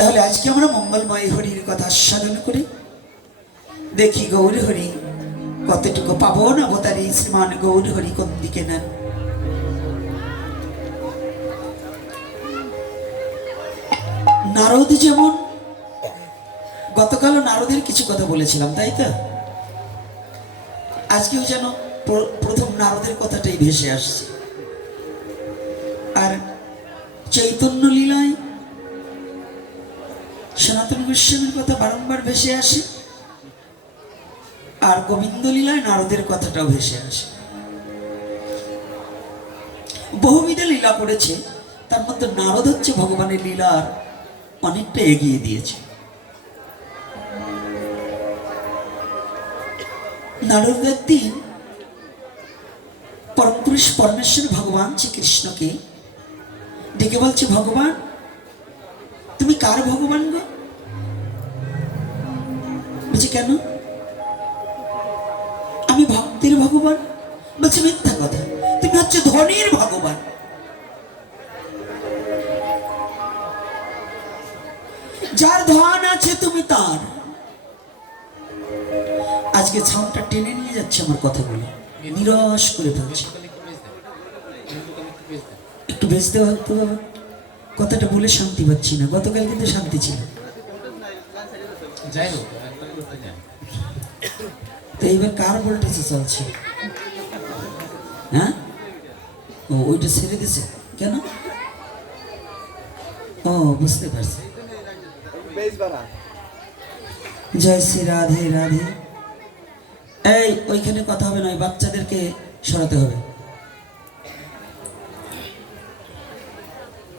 তাহলে আজকে আমরা মঙ্গলময় হরির কথা আস্বাদন করি, দেখি গৌর হরি কতটুকু পাবন অবতারী শ্রীমান গৌর হরি কোন দিকে নেন। নারদ যেমন, গতকাল নারদের কিছু কথা বলেছিলাম তাই তো, আজকেও যেন প্রথম নারদের কথাটাই ভেসে আসছে। আর চৈতন্য লীলায় সনাতন গোস্বামীর কথা বারংবার ভেসে আসে, আর গোবিন্দ লীলায় নারদের কথাটাও ভেসে আসে। বহুবিধ লীলা করেছে, তার মধ্যে নারদ হচ্ছে ভগবানের লীলার অনেকটা এগিয়ে দিয়েছে। নারদ একদিন পরম পুরুষ পরমেশ্বর ভগবান শ্রীকৃষ্ণকে ডেকে বলছে, ভগবান তুমি কার ভগবান গো? বলছে কেন? আমি ভক্তের ভগবান। বলছে মিথ্যা কথা, তুমি হচ্ছে ধনীর ভগবান। যার ধন আছে তুমি তার। আজকে ছাউনটা টেনে নিয়ে যাচ্ছে আমার কথাগুলো, নিরস করে ফেলছে। একটু বেচতে হতো, কথাটা বলে শান্তি পাচ্ছি না। গতকাল কিন্তু শান্তি ছিল। তো এইবার কার ভোল্টেজে চলছে? হ্যাঁ, ও ওইটা ছেড়ে দিছে কেন? ও বুঝতে পারছি। জয় শ্রী রাধে রাধে। এই ওইখানে কথা হবে না, ওই বাচ্চাদেরকে সরাতে হবে।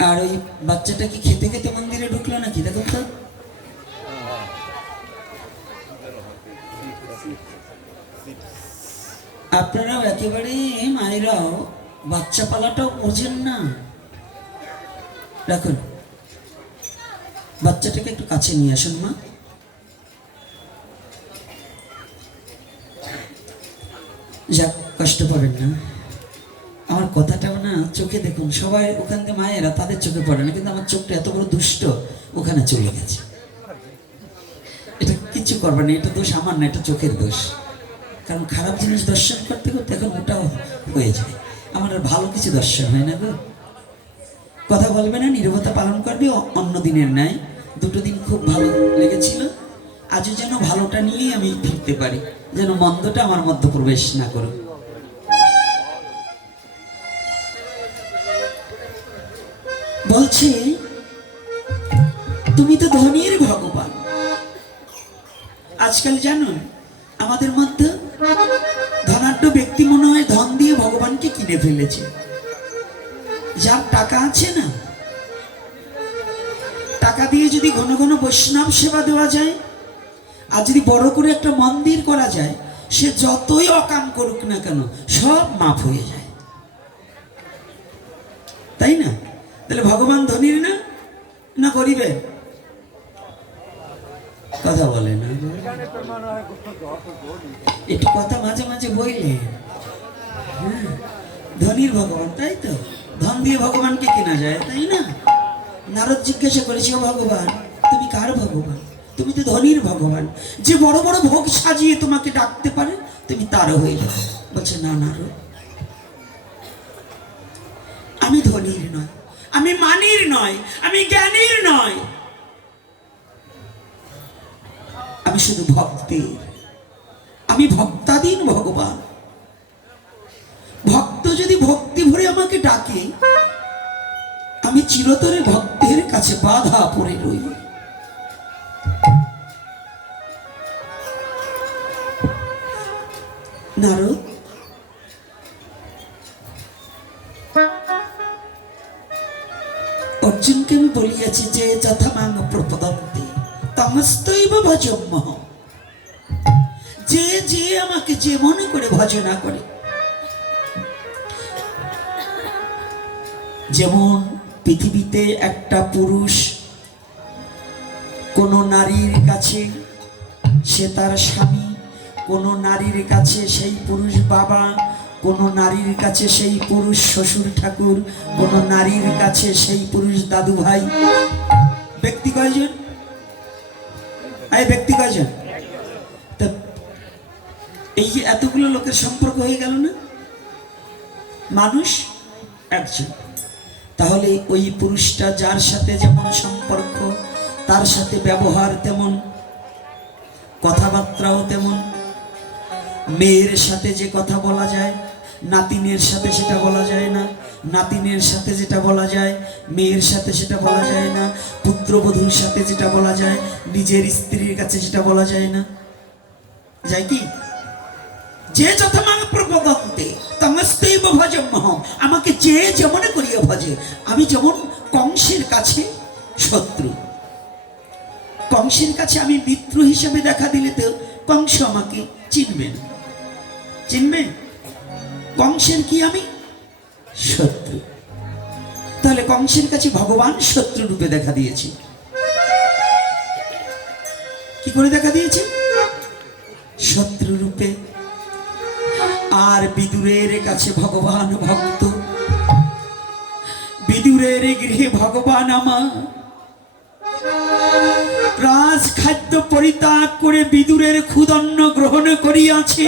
আর ওই বাচ্চাটা কি খেতে খেতে মন্দিরে ঢুকলো নাকি দেখো তো। আপনারাও একেবারে মায়েরাও বাচ্চা পালাটাও বোঝেন না। রাখুন, বাচ্চাটাকে একটু কাছে নিয়ে আসুন মা। যাক, কষ্ট পাবেন না। আমার কথাটাও না চোখে দেখুন, সবাই ওখান থেকে মায়েরা তাদের চোখে পড়ে না, কিন্তু আমার চোখটা এত বড় দুষ্ট ওখানে চলে গেছে। এটা কিছু করবে না, এটা দোষ আমার না, এটা চোখের দোষ। কারণ খারাপ জিনিস দর্শন করতে করতে এখন ওটাও হয়ে যায়। আমার আর ভালো কিছু দর্শন হয় না গো। কথা বলবে না, নীরবতা পালন করবে অন্য দিনের ন্যায়। দুটো দিন খুব ভালো লেগেছিল, আজও যেন ভালোটা নিয়েই আমি ফিরতে পারি, যেন মন্দটা আমার মধ্যে প্রবেশ না করুক। বলছে তুমি তো ধনীর ভগবান। আজকাল জানো আমাদের মধ্যে ধনাঢ্য ব্যক্তি মনে হয় ধন দিয়ে ভগবানকে কিনে ফেলেছে। যার টাকা আছে না, টাকা দিয়ে যদি ঘন ঘন বৈষ্ণব সেবা দেওয়া যায়, আর যদি বড় করে একটা মন্দির করা যায়, সে যতই অকাম করুক না কেন সব মাফ হয়ে যায়, তাই না? তাহলে ভগবান ধনীর না না গরিবের? কথা বলে না, একটু কথা মাঝে মাঝে বইলে। হ্যাঁ, ধনীর ভগবান, তাই তো। ধন দিয়ে ভগবানকে কেনা যায়, তাই না? নারদ জিজ্ঞাসা করেছে, ও ভগবান তুমি কার ভগবান? তুমি তো ধনীর ভগবান, যে বড় বড় ভোগ সাজিয়ে তোমাকে ডাকতে পারে, তুমি তারও হয়ে যাবে। বলছে না নারদ, আমি ধনীর নয়, আমি মানির নয়, আমি জ্ঞানীর নয়, আমি শুধু ভক্তের। আমি ভক্তাধীন ভগবান। ভক্ত যদি ভক্তি ভরে আমাকে ডাকে, আমি চিরতরে ভক্তের কাছে বাধা পড়ে রই। নারদ, অর্জুনকে আমি বলিয়াছি যে যথা মাং প্রপদন্তি তমস্তৈব ভজম্যহ। যে যে আমাকে যে মনে করে ভজনা করে, যেমন পৃথিবীতে একটা পুরুষ কোন নারীর কাছে সে তার স্বামী, কোন নারীর কাছে সেই পুরুষ বাবা, কোন নারীর কাছে সেই পুরুষ শ্বশুর ঠাকুর, কোন নারীর কাছে সেই পুরুষ দাদু ভাই। ব্যক্তি কয়জন? এই ব্যক্তি কয়জন? তা এই যে এতগুলো লোকের সম্পর্ক হয়ে গেল না, মানুষ একজন। তাহলে ওই পুরুষটা যার সাথে যেমন সম্পর্ক, তার সাথে ব্যবহার তেমন, কথাবার্তাও তেমন। মেয়ের সাথে যে কথা বলা যায়, নাতিনের সাথে সেটা বলা যায় না, নাতিনের সাথে যেটা বলা যায় মেয়ের সাথে সেটা বলা যায় না, পুত্রবধূর সাথে যেটা বলা যায় নিজের স্ত্রীর কাছে সেটা বলা যায় না। যায় কি? যে যথামাং প্রপদন্তে তমস্তৈব ভজম্যহম, আমাকে যে যেমন করিয়া ভজে। আমি যেমন কংসের কাছে শত্রু, কংসের কাছে আমি মিত্র হিসেবে দেখা দিলে তো কংস আমাকে চিনবে না। চিনবে? কংসের কি আমি শত্রু। তাহলে কংসের কাছে ভগবান শত্রু রূপে দেখা দিয়েছে। কি করে দেখা দিয়েছে? শত্রু রূপে। আর বিদুরের কাছে ভগবান ভক্ত, বিদুরের গৃহে ভগবান আমার। রাজ খাদ্য পরিত্যাগ করে বিদুরের ক্ষুদন্ন গ্রহণ করিয়াছে।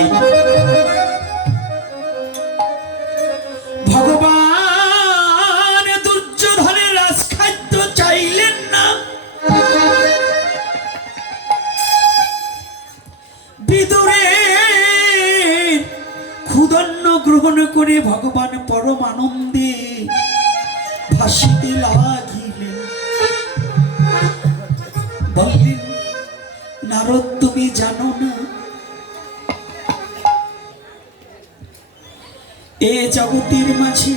ভগবান দুর্যোধনের রাজ খাদ্য চাইলেন না, বিদুরের ক্ষুদন্ন গ্রহণ করে ভগবান পরম আনন্দে ভাসিতে লাগিলেন। বললেন, নারদ তুমি জানো না, এ জগতের মাঝে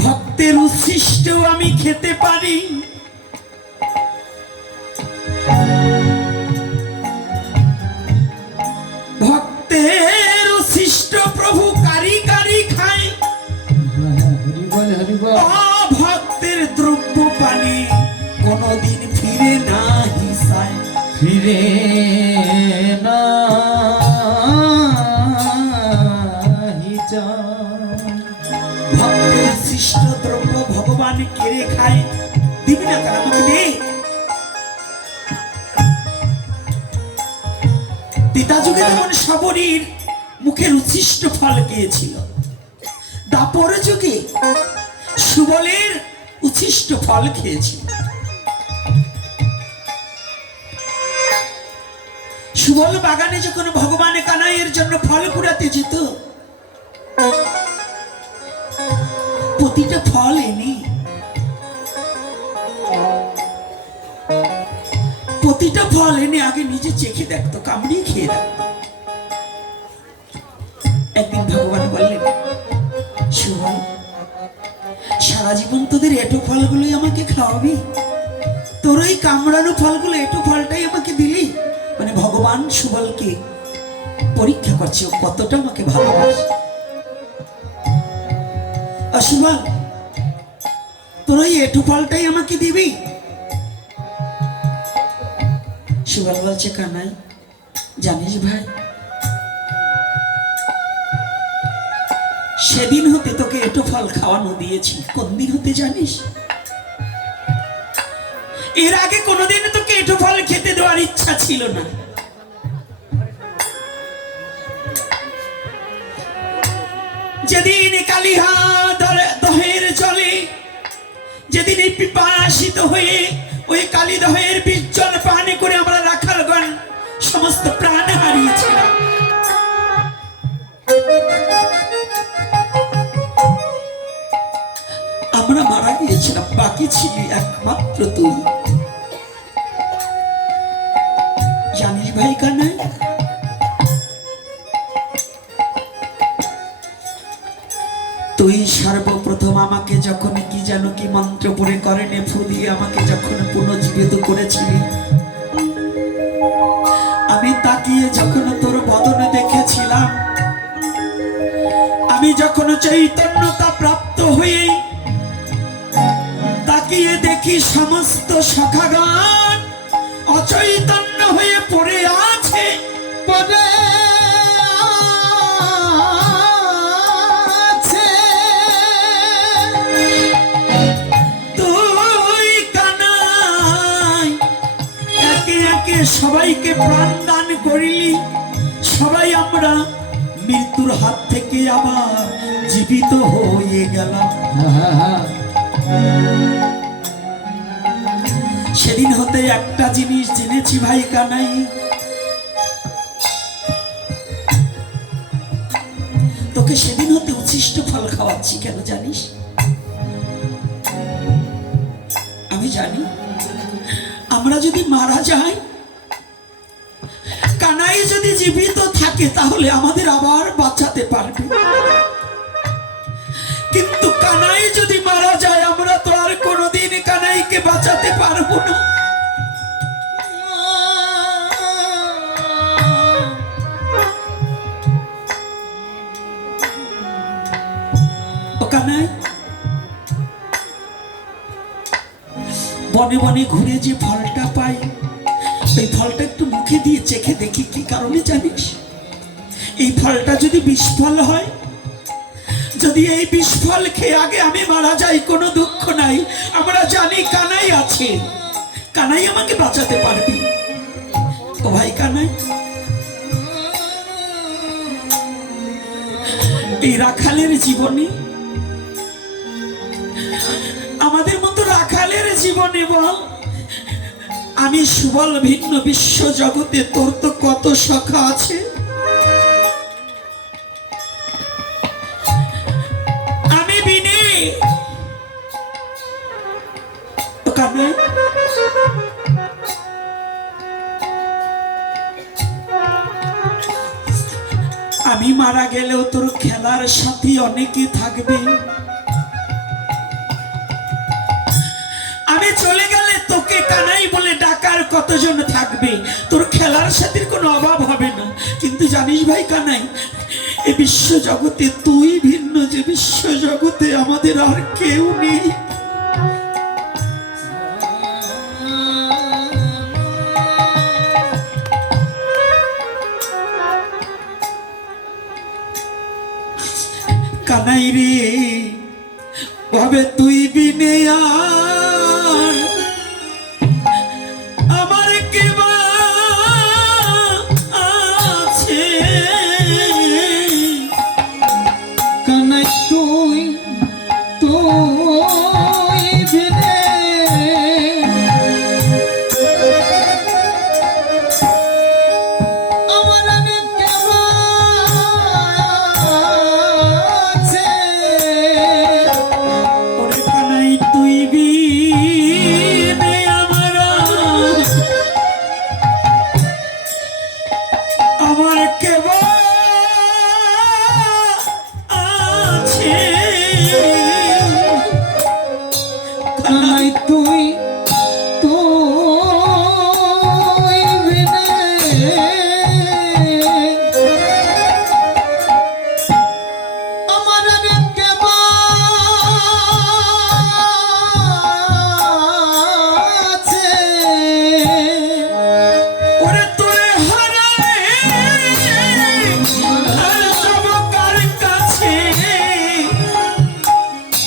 ভক্তের উচ্ছিষ্ট আমি খেতে পারি, ভক্তের উচ্ছিষ্ট প্রভু কারি কারি খায়, ভক্তের দ্রব্য পানি কোনদিন ফিরে না হিসায়, ফিরে না ভক্তের সৃষ্ট দ্রব্য ভগবান কেড়ে খায়। দিবি না কেন? আমাকে দে। পিতা যুগে যেমন শবরীর মুখের উচ্ছিষ্ট ফল খেয়েছিল, দাপর যুগে সুবলের উচ্ছিষ্ট ফল খেয়েছিল। সুবল বাগানে যখন ভগবান কানাইয়ের জন্য ফল কুড়াতে যেত, প্রতিটা ফল এনে প্রতিটা ফল এনে আগে নিজে চেখে দেখতো, কামড়িয়ে খেয়ে দেখতো। একদিন ভগবান বললেন, সুবল সারা জীবন তোদের এটো ফলগুলোই আমাকে খাওয়াবি, তোর ওই কামড়ানো ফলগুলো এটো ফলটাই আমাকে দিলি। মানে ভগবান সুবলকে পরীক্ষা করছে, ও কতটা আমাকে ভালোবাসে। সুবল তোর ওই এটো ফলটাই আমাকে দিবি? সুবল বলছে, কানাই জানিস ভাই, সেদিন হতে তোকে এটো ফল খাওয়ানো দিয়েছি। কোন দিন হতে জানিস? এর আগে কোনোদিন তোকে এটো ফল খেতে দেওয়ার ইচ্ছা ছিল না। যেদিন কালিহা দহের জলে, যেদিন এই পিপাসিত হয়ে ওই কালী দহের বীজ জল পান করে আমরা রাখালগণ সমস্ত প্রাণ হারিয়েছিলাম, আমরা মারা গিয়েছিলাম, বাকি ছিলি একমাত্র তুই। জানিস ভাই কানাই, তুই সর্বপ্রথম আমাকে যখন কি যেন কি মন্ত্র পড়ে করেনে ফু দিয়ে আমাকে যখন পুনর্জীবিত করেছিলি, আমি তাকিয়ে যখন তোর বদনে দেখেছিলাম, আমি যখন চৈতন্যতা প্রাপ্ত হয়ে তাকিয়ে দেখি সমস্ত সখাগণ অচৈতন্য হয়ে পড়ে আছে, পড়ে আছে। তুই কানাই সবাইকে প্রাণ দান করিলি, সবাই আমরা মৃত্যুর হাত থেকে আবার জীবিত হয়ে গেলাম। সেদিন হতে একটা জিনিস জেনেছি ভাই কানাই, তোকে সেদিন হতে উচ্ছিষ্ট ফল খাওয়াচ্ছি কেন জানিস? আমি জানি আমরা যদি মারা যাই, কানাই যদি জীবিত থাকে তাহলে আমাদের আবার বাঁচাতে পারবে, কিন্তু কানাই যদি মারা যায় আমরা তো আর কোনোদিন কানাইকে বাঁচাতে পারবো না। ও কানাই, বনে বনে ঘুরে যে ফলটা পাই, এই ফলটা একটু মুখে দিয়ে চেখে দেখি কি কারণে জানিস? এই ফলটা যদি বিষ ফল হয়, যদি এই বিষ ফল খেয়ে আগে আমি মারা যাই, কোনো দুঃখ নাই, আমরা জানি কানাই আছে, কানাই আমাকে বাঁচাতে পারবি। ও ভাই কানাই, এই রাখালের জীবনে, আমাদের মতো রাখালের জীবনে বল, আমি সুবল ভিন্ন বিশ্ব জগতে, তোর তো কত সখা আছে, আমি বিনে তো কানাই আমি মারা গেলেও তোর খেলার সাথী অনেকে থাকবে, আমি চলে গেলে তোকে কানাই বলে ডাকার কতজন থাকবে, তোর খেলার সাথীর কোনো অভাব হবে না। কিন্তু জানিস ভাই কানাই, এই বিশ্ব জগতে তুই ভিন্ন, যে বিশ্ব জগতে আমাদের আর কেউ নেই। কানাই রে, ভাবে তুই বিনে আর আমার কে বা আছে? কানাই তুই তুই বিনে আমার অনেক কেউ আছে। ওরে কানাই তুই বিনে আমার কে বা আছে? কানাই তুই তুই বিনে আমার অনেক কেউ আছে। ওরে তোরে হারাই আর যাব কার কাছে?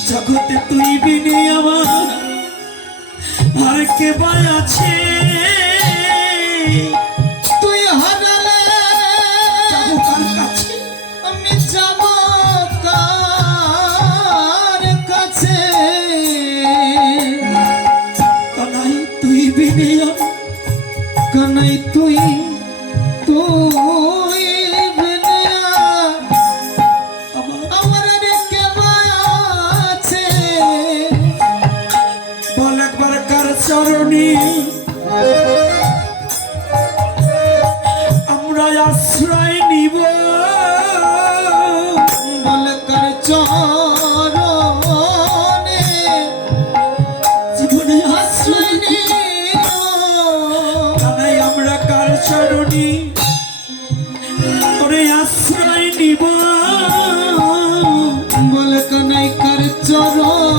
জগতে তুই বিনে আমার আর কে বা আছে? তুই হারালে যাব কার কাছে? আমি যাব কার কাছে? কানাই তুই বিনে আমার কানাই তুই তুই বিনে আমার অনেক কেউ আছে। বল একবার কার চরণে আমরা আশ্রয় নিব? বল কার চরণে জীবনে আশ্রয় নিব। কানাই আমরা কার চরণে ওরে আশ্রয় নিব? বল কানাই কার চরণে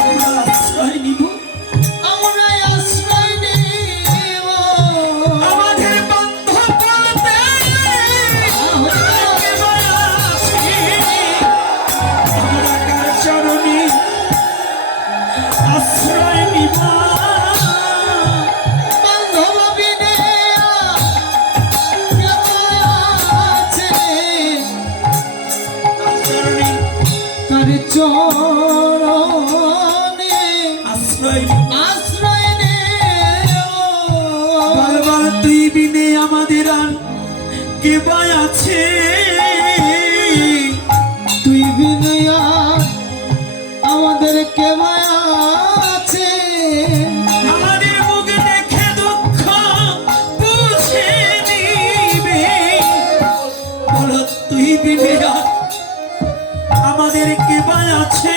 আমরা আশ্রয় নিব? আমরা আশ্রয় নিব। আমাদের বান্ধব বলতে আমরা কার চরণে আশ্রয় নিব? চরণে আশ্রয় আশ্রয় নে বারবার তুই বিনে আমাদের আর কে বা আছে? তুই বিনয়া আমাদের কে আছে? আমাদের মুখ দেখে দুঃখ বুঝে নিবে। বলো তুই বিনে আর আমাদের কে বা আছে?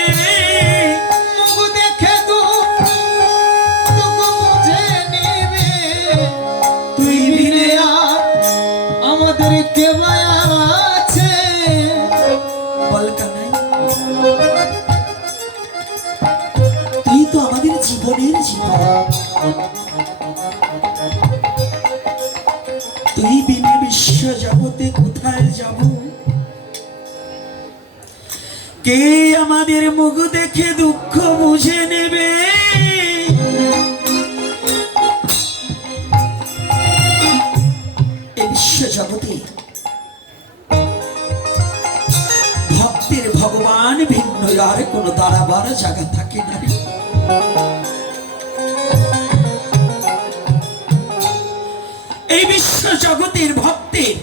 মুখ দেখে দুঃখ বুঝে নিবে। তুই বিনে আর আমাদের কে আছে? বল কানাই, তুই তো আমাদের জীবনের জীবন। তুই বিনে বিশ্ব জগতে কোথায় যাব? কে আমাদের মুখ দেখে দুঃখ বুঝে নেবে? এই বিশ্ব জগতে ভক্তের ভগবান ভিন্ন আর কোনো দাঁড়াবার জায়গা থাকে না। এই বিশ্ব জগতের ভক্তের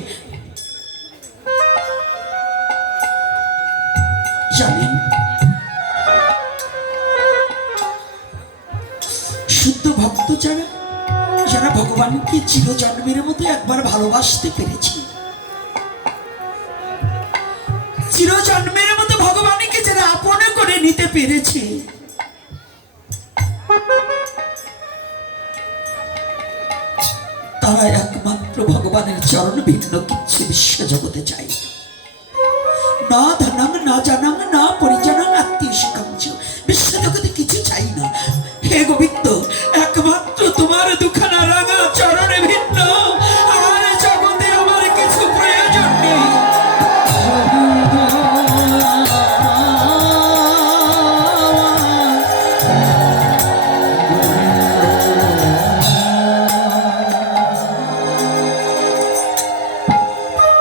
জানেন, শুদ্ধ ভক্ত যারা, যারা ভগবানকে চিরজন্মের মতো একবার ভালোবাসতে পেরেছে, চিরজন্মের মতো ভগবানকে যারা আপন করে নিতে পেরেছে, তারা একমাত্র ভগবানের চরণ ভিন্ন কিচ্ছু বিশ্ব জগতে চাই না। ধনং না জানং না পরিজনং আত্মীয় সুখাংশ, বিশ্ব জগতে কিছু চাই না। হে গোবিন্দ, একমাত্র তোমার দুখানা রাঙা চরণে ভিন্ন আর জগতে আমার কিছু প্রয়োজন নেই।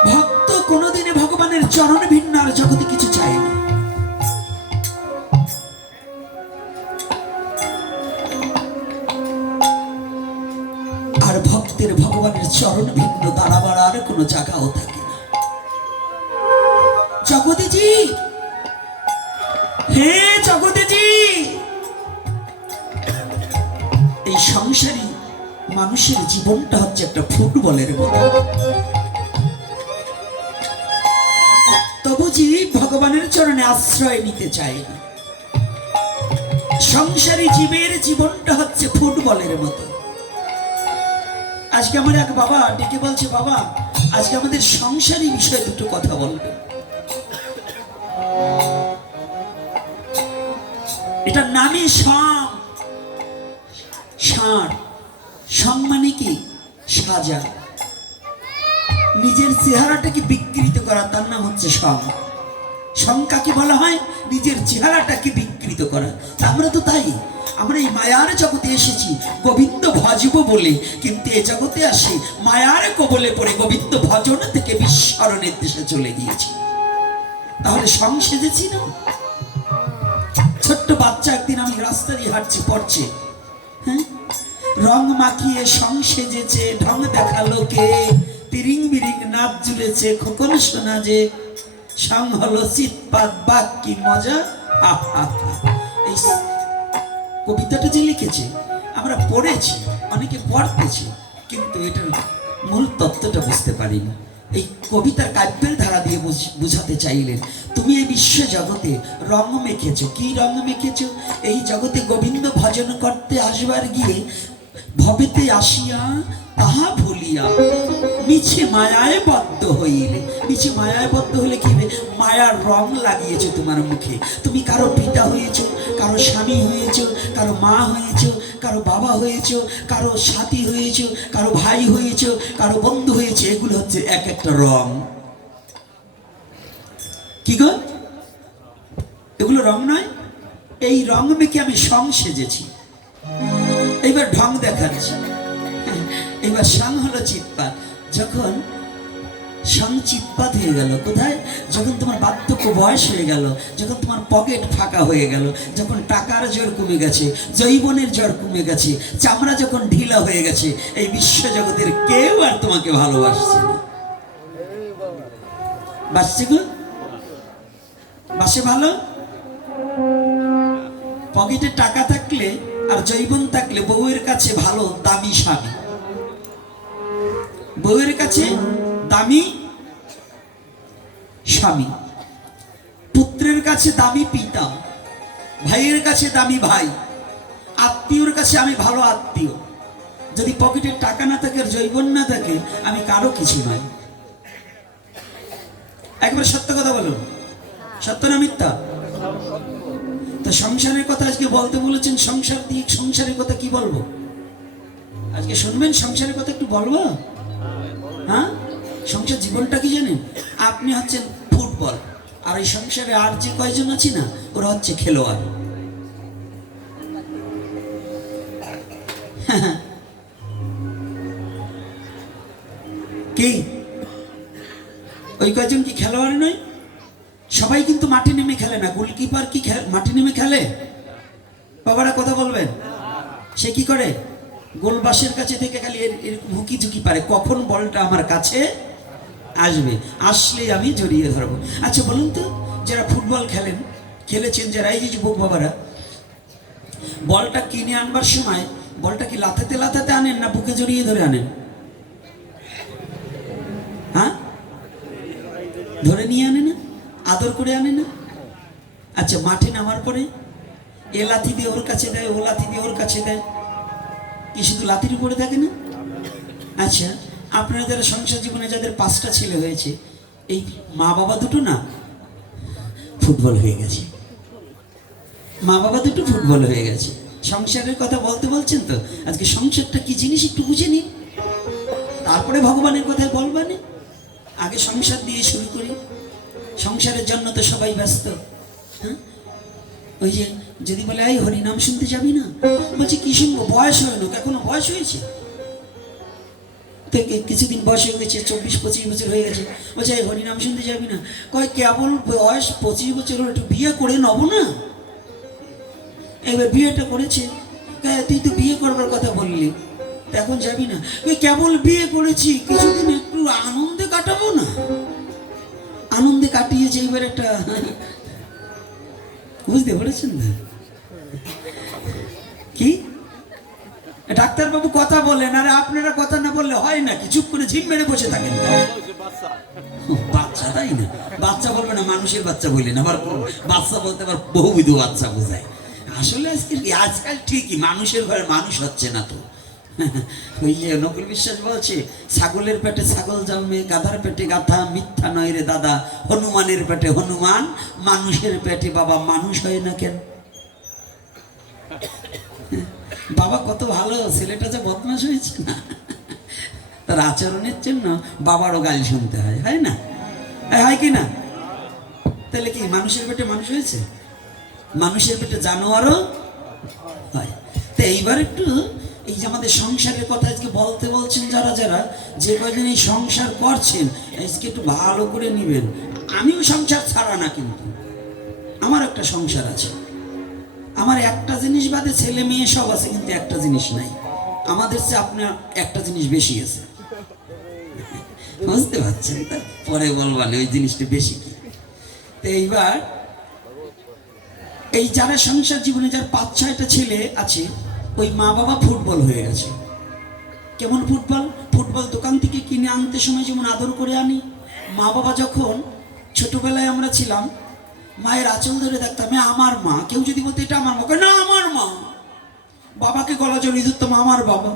ভক্ত কোনোদিনে ভগবানের চরণ ভিন্ন আর জগতে কিছু চায় না। আর ভক্তের ভগবানের চরণ ভিন্ন দাঁড়াবার আর কোনো জায়গাও থাকে না। জগতেজি, হে জগতেজি, এই সংসারী মানুষের জীবনটা হচ্ছে একটা ফুটবলের মতো। তবু জীব ভগবানের চরণে আশ্রয় নিতে চায় না। সংসারী জীবের জীবনটা হচ্ছে ফুটবলের মতো। আজকে আমার এক বাবা ডেকে বলছে, বাবা আজকে আমাদের সংসারী বিষয়ে দুটো কথা বলবে। এটা নামে সং, ষাঁড়। সং মানে কি? সাজা, নিজের চেহারাটাকে বিকৃত করা, তার নাম হচ্ছে সং। সং কাকে বলা হয়? নিজের চেহারাটাকে বিকৃত করা। আমরা তো তাই, আমরা এই মায়ার জগতে এসেছি গোবিন্দ ভজব বলে, কিন্তু এ জগতে আসি মায়ার কবলে পড়ে গোবিন্দ ভজন থেকে বিস্মরণের দেশে চলে গিয়েছি। তাহলে সং সেজেছি না? ছোট্ট বাচ্চা একদিন আমি রাস্তা দিয়ে হাঁটছি, পড়ছে, হ্যাঁ, রং মাখিয়ে সং সেজেছে, ঢং দেখালো কে, তিরিং বিরিং নাচ জুড়েছে, খোকন শোনা যে, সং হলো চিৎপাত, বাক কি মজা। এই কবিতাটা যে লিখেছে আমরা পড়েছি, অনেকে পড়তেছি, কিন্তু এটার মূল তত্ত্বটা বুঝতে পারিনি। এই কবিতার কাব্যের ধারা দিয়ে বুঝাতে চাইলেন, তুমি এই বিশ্ব জগতে রং মেখেছো। কি রং মেখেছো? এই জগতে গোবিন্দ ভজন করতে আসবার গিয়ে ভবেতে আসিয়া তাহা ভুলিয়া মিছে মায়ায় বদ্ধ হইলে। মিছে মায়ায় বদ্ধ হলে কি হবে? মায়ার রং লাগিয়েছো তোমার মুখে। তুমি কারো পিতা হয়েছো, কারো স্বামী হয়েছো, কারো মা হয়েছো, কারো বাবা হয়েছো, কারো সাথী হয়েছো, কারো ভাই হয়েছো, কারো বন্ধু হয়েছে। এগুলো হচ্ছে এক একটা রং। কি গো, এগুলো রং নয়? এই রং মেখে আমি সং সেজেছি, এইবার ঢং দেখাচ্ছি। এবার সং হলো চিৎপাত। যখন সংচিৎপাত হয়ে গেল। কোথায়? যখন তোমার বার্ধক্য বয়স হয়ে গেল, যখন তোমার পকেট ফাঁকা হয়ে গেল, যখন টাকার জোর কমে গেছে, যৌবনের জোর কমে গেছে, চামড়া যখন ঢিলা হয়ে গেছে, এই বিশ্বজগতের কেউ আর তোমাকে ভালোবাসছে না। বাসছে গো? বাসে ভালো? পকেটে টাকা থাকলে আর যৌবন থাকলে বউয়ের কাছে ভালো দামি স্বামী, বউয়ের কাছে দামি স্বামী, পুত্রের কাছে দামি পিতা, ভাইয়ের কাছে দামি ভাই, আত্মীয়র কাছে আমি ভালো আত্মীয়। যদি পকেটে টাকা না থাকে আর যৌবন না থাকে, আমি কারো কিছু নয়। একবার সত্য কথা বলুন, সত্য না মিথ্যা? তো সংসারের কথা আজকে বলতে বলেছেন, সংসার দিয়ে সংসারের কথা কি বলবো আজকে? শুনবেন সংসারের কথা একটু বলবো? হ্যাঁ, সংসার জীবনটা কি জানেন? আপনি হচ্ছেন ফুটবল, আর এই সংসারে আর যে কয়জন আছে না, ওরা হচ্ছে খেলোয়াড়। কি ওই কয়জন কি খেলোয়াড় নয়? সবাই কিন্তু মাঠে নেমে খেলে না। গোলকিপার কি মাঠে নেমে খেলে? বাবারা কথা বলবেন। সে কি করে? গোলবাসের কাছে থেকে খালি এরকম হুকি ঝুঁকি পারে, কখন বলটা আমার কাছে আসবে, আসলে আমি জড়িয়ে ধরবো। আচ্ছা বলুন তো, যারা ফুটবল খেলেছেন যারা, এই যে যুবক বাবারা, বলটা কিনে আনবার সময় বলটা কি লাথাতে লাথাতে আনেন না বুকে জড়িয়ে ধরে আনেন? হ্যাঁ, ধরে নিয়ে আনে না? আদর করে আনে না? আচ্ছা মাঠে নামার পরে এ লাথি দিয়ে ওর কাছে দেয়, ও লাথি দিয়ে ওর কাছে দেয়, কি শুধু লাথির উপরে থাকে না? আচ্ছা আপনারা যারা সংসার জীবনে যাদের 5টা ছেলে হয়েছে, এই মা বাবা দুটো না ফুটবল হয়ে গেছে, মা বাবা দুটো ফুটবল হয়ে গেছে। সংসারের কথা বলতে বলছেন তো, আজকে সংসারটা কি জিনিস একটু বুঝে নিন, তারপরে ভগবানের কথায় বলবানে। আগে সংসার দিয়ে শুরু করি। সংসারের জন্য তো সবাই ব্যস্ত। হ্যাঁ, ওই যে যদি বলে এই হরিনাম শুনতে যাবি না, বলছি কি শুনবো, বয়স হয় না, এখনো বয়স হয়েছে? কিছুদিন বয়স হয়ে গেছে, 24-25 বছর হয়ে গেছে, বলছে এই হরিনাম শুনতে যাবি না? কয় কেবল বয়স 25 বছর হলো, একটু বিয়ে করে নেবো না। এবার বিয়েটা করেছে, তুই তো বিয়ে করবার কথা বললি, এখন যাবি না? কেবল বিয়ে করেছি, কিছুদিন একটু আনন্দে কাটাবো না। আনন্দে কাটিয়েছে, এবার একটা, বুঝতে পেরেছেন না? কি ডাক্তারবাবু কথা বলেন, আর আপনারা কথা না বললে হয় নাকি? চুপ করে ঝিম মেরে বসে থাকেন। বাচ্চা, তাই না? বাচ্চা বলবে না, মানুষের বাচ্চা বললেন, আবার বাচ্চা বলতে আবার বহুবিধ বাচ্চা বোঝায়। আসলে আজকাল ঠিকই মানুষের ঘরে মানুষ হচ্ছে না তো। ওই যে নকুল বিশ্বাস বলছে, ছাগলের পেটে ছাগল জন্মে, গাধার পেটে গাধা, মিথ্যা নয় রে দাদা, হনুমানের পেটে হনুমান, মানুষের পেটে বাবা মানুষ হয় না কেন? বাবা কত ভালো, ছেলেটা যে বদমাশ হয়েছে না, তার আচরণের জন্য বাবারও গাল শুনতে হয়, হয় না? হয় কি না? তাহলে কি মানুষের পেটে মানুষ হয়েছে? মানুষের পেটে জানোয়ারও হয়। তো এইবার একটু এই যে আমাদের সংসারের কথা আজকে বলতে বলছেন, যারা যারা যে কজন এই সংসার করছেন, আজকে একটু ভালো করে নিবেন। আমিও সংসার ছাড়া না, কিন্তু আমার একটা সংসার আছে। আমার একটা জিনিস বাদে ছেলে মেয়ে সব আছে, কিন্তু একটা জিনিস নাই। আমাদের চেয়ে আপনার একটা জিনিস বেশি আছে, বুঝতে পারছেন? তা পরে বলবান ওই জিনিসটা বেশি কি। তো এইবার এই যারা সংসার জীবনে যার 5-6টা ছেলে আছে, ওই মা বাবা ফুটবল হয়ে গেছে। কেমন ফুটবল? ফুটবল দোকান থেকে কিনে আনতে সময় যেমন আদর করে আনি, মা বাবা যখন ছোটবেলায় আমরা ছিলাম, মায়ের আঁচল ধরে দেখতাম আমার মা। কেউ যদি বলতো এটা আমার মা, না আমার মা, বাবাকে গলা জড়িয়ে ধরতাম আমার বাবা।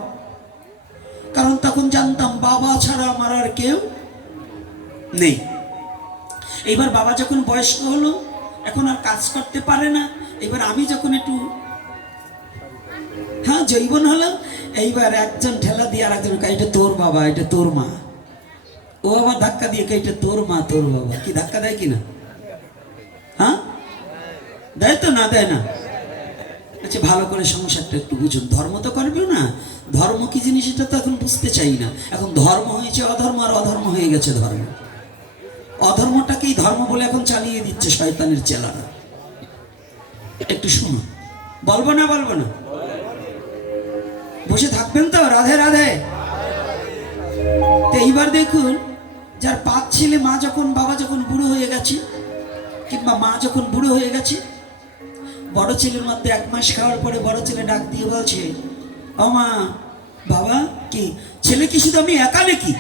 কারণ তখন জানতাম বাবা ছাড়া আমার আর কেউ নেই। এইবার বাবা যখন বয়স্ক হলো, এখন আর কাজ করতে পারে না, এবার আমি যখন একটু যৌবন হলো, এইবার একজন ঠেলা দিয়ে আর একজন, এটা তোর বাবা, এটা তোর মা। ও আবার ধাক্কা দিয়ে, এটা তোর মা তোর বাবা। কি ধাক্কা দেয় কিনা? হ্যাঁ দেয় তো, না দেয় না? আচ্ছা ভালো করে সংসারটা একটু বুঝুন। ধর্ম তো করবেও না, ধর্ম কি জিনিস এটা তো এখন বুঝতে চাই না। এখন ধর্ম হয়েছে অধর্ম, আর অধর্ম হয়ে গেছে ধর্ম। অধর্মটাকেই ধর্ম বলে এখন চালিয়ে দিচ্ছে শয়তানের চেলারা। একটু শুনো, বলবো না বলবো না? বসে থাকবেন তো? রাধে রাধে। তো এইবার দেখুন, যার 5 ছেলে, মা যখন বাবা যখন বুড়ো হয়ে গেছে, কিংবা মা যখন বুড়ো হয়ে গেছে, বড় ছেলের মধ্যে 1 মাস খাওয়ার পরে বড় ছেলে ডাক দিয়ে বলছে, ও মা, বাবা, কি ছেলে কি শুধু আমি একা নাকি?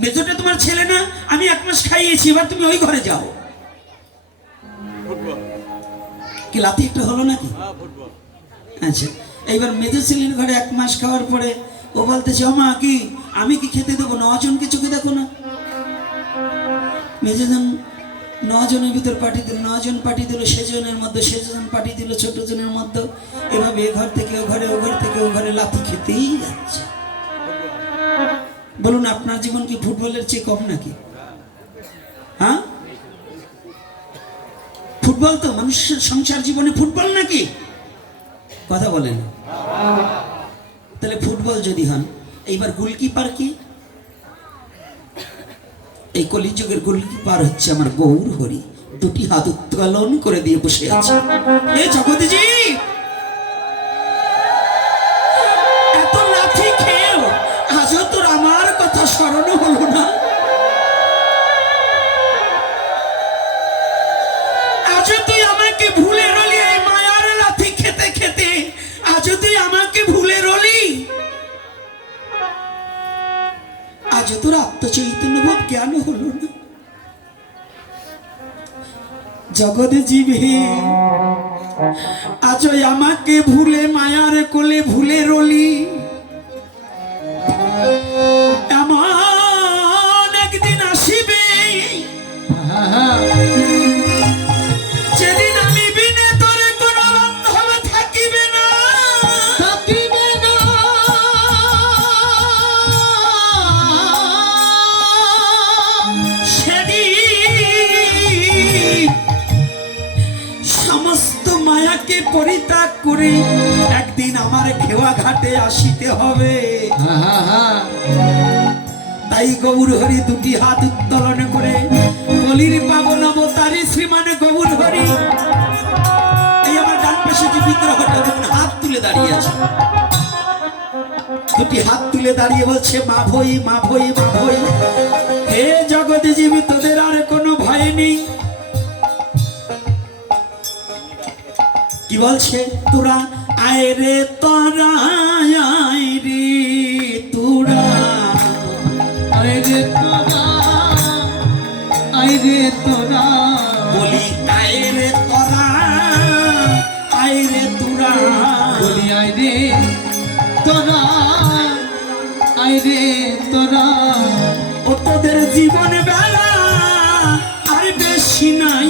মেজোটা তোমার ছেলে না? আমি 1 মাস খাইয়েছি, এবার তুমি ওই ঘরে যাও। কি লাথি একটু হলো নাকি? আচ্ছা, এইবার মেজো ছেলের ঘরে 1 মাস খাওয়ার পরে ও বলতেছে, ও মা, কি আমি কি খেতে দেবো? 9 জনকে চোখে দেখো না। মেজোজন 9 জনের ভিতর পাঠিয়ে দিল, 9 জন পাঠিয়ে দিল সেজনের মধ্যে, সেজন পাঠিয়ে দিল ছোট জনের মধ্যে। এভাবে এ ঘর থেকে ও ঘরে, ও ঘর থেকে ও ঘরে লাথি খেতেই যাচ্ছে। বলুন, আপনার জীবন কি ফুটবলের চেয়ে কম নাকি? হ্যাঁ, ফুটবল তো মানুষের সংসার জীবনে ফুটবল নাকি? কথা বলেন। তাহলে ফুটবল যদি হন, এইবার গোলকিপার কি? এই কলিযুগের গোলকিপার হচ্ছে আমার গৌর হরি। 2টি হাত উত্তোলন করে দিয়ে বসে আছে। এ জগৎজি, এত লাথি খেয়েও আজও তোর আমার কথা স্মরণ হলো না। আজও তুই আমাকে ভুলে রলি। এই মায়ার লাথি খেতে খেতে আজও তুই আমাকে ভুলে রলি। আজও তোর আত্মচৈতন্য ভাব জ্ঞান হলো না। জগৎ জীবে আজও আমাকে ভুলে মায়ার কোলে ভুলে রলি। এমন একদিন আসিবে যেদিন আমি বিনে তোরে কোনো বান্ধব থাকিবে না, থাকিবে না। সেদিন সমস্ত মায়াকে পরিত্যাগ করে একদিন আমার খেওয়া ঘাটে আসিতে হবে। তাই গৌর হরি 2টি হাত উত্তোলন করে কলির পাবন অবতারী শ্রীমান গৌর হরি, এই আমার ডান পাশে যে বিগ্রহটা দেখুন, হাত তুলে দাঁড়িয়ে আছে। 2টি হাত তুলে দাঁড়িয়ে বলছে, মা ভই, মা ভই, মা ভই। হে জগৎ জীবী, তোদের আর কোনো ভয় নেই। কি বলছে? তোরা আয় রে, তোরা আয় রে, তোরা আয় রে তোরা, আয় রে তোরা, বলি আয় রে তোরা, আয় রে তোরা, বলি আয় রে তোরা, আয় রে তোরা। ও তোদের জীবন বেলা আর বেশি নাই,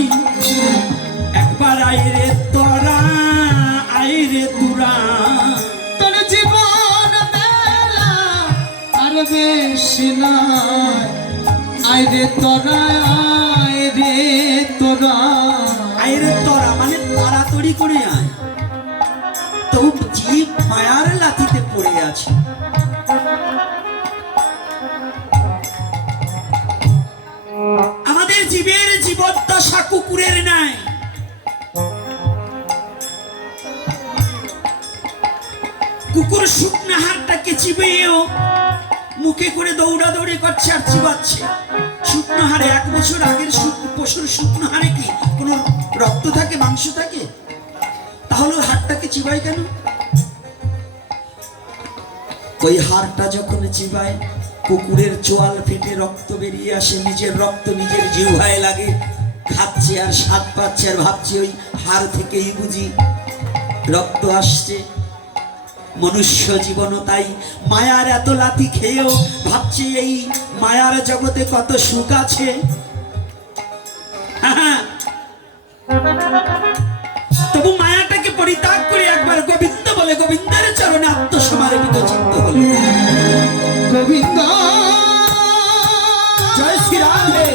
একবার আয় রে তোরা, আয় রে তোরা। তোর জীবন বেলা আর বেশি নাই, আয় রে তোরা, আয় রে তোরা। আয় রে তোরা মানে তাড়াতাড়ি করে আয়। তো জীব মায়ার লাথিতে পড়ে আছে। আমাদের জীবের জীবদ্দশা কুকুরের নাই। কুকুর শুকনো হাড়টাকে চিবিয়েও মুখে করে দৌড়াদৌড়ি করছে আর চিবাচ্ছে। শুকনো হাড়ে 1 বছর আগের পশুর শুকনো হাড়ে কি কোনো রক্ত থাকে, মাংস থাকে? তাহলে হাড়টাকে চিবায় কেন? ওই হাড়টা যখন চিবায়, কুকুরের চোয়াল ফেটে রক্ত বেরিয়ে আসে, নিজের রক্ত নিজের জিহ্বায় লাগে, খাচ্ছে আর স্বাদ পাচ্ছে আর ভাবছে ওই হাড় থেকেই বুঝি রক্ত আসছে। মনুষ্য জীবনও তাই, মায়ার এত লাথি খেয়েও ভাবছে এই মায়ার জগতে কত সুখ আছে। তবু মায়াটাকে পরিত্যাগ করে একবার গোবিন্দ বলে গোবিন্দের চরণে আত্মসমর্পিত চিত্ত হল। গোবিন্দ, জয় শ্রী রাধে।